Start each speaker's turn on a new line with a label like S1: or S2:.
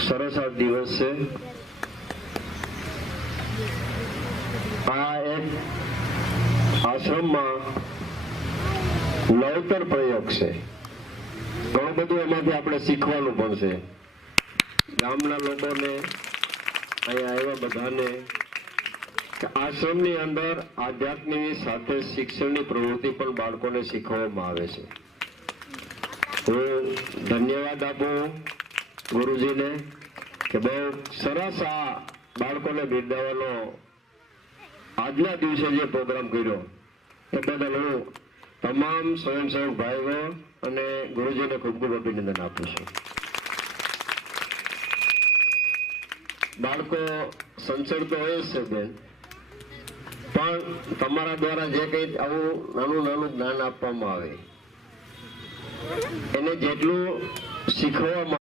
S1: સરસ આ દિવસ છે. આ એક આશ્રમમાં નવતર પ્રયોગ છે. ઘણું બધું એમાંથી આપણે શીખવાનું પણ છે. ગામના લોકોને, અહીંયા આવ્યા બધાને આશ્રમની અંદર આધ્યાત્મિક સાથે શિક્ષણની પ્રવૃત્તિ પણ બાળકોને શીખવવામાં આવે છે. હું ધન્યવાદ આપું. ગુરુજીને કે બહુ સરસ આ બાળકોને બિરદાવવાનો આજના દિવસે જે પ્રોગ્રામ કર્યો, એ બદલ હું તમામ સ્વયંસેવક ભાઈઓ અને ગુરુજીને ખૂબ ખૂબ અભિનંદન આપું છું. બાળકો સંસદ તો હોય છે બેન, પણ તમારા દ્વારા જે કંઈ આવું નાનું નાનું જ્ઞાન આપવામાં આવે, એને જેટલું શીખવવામાં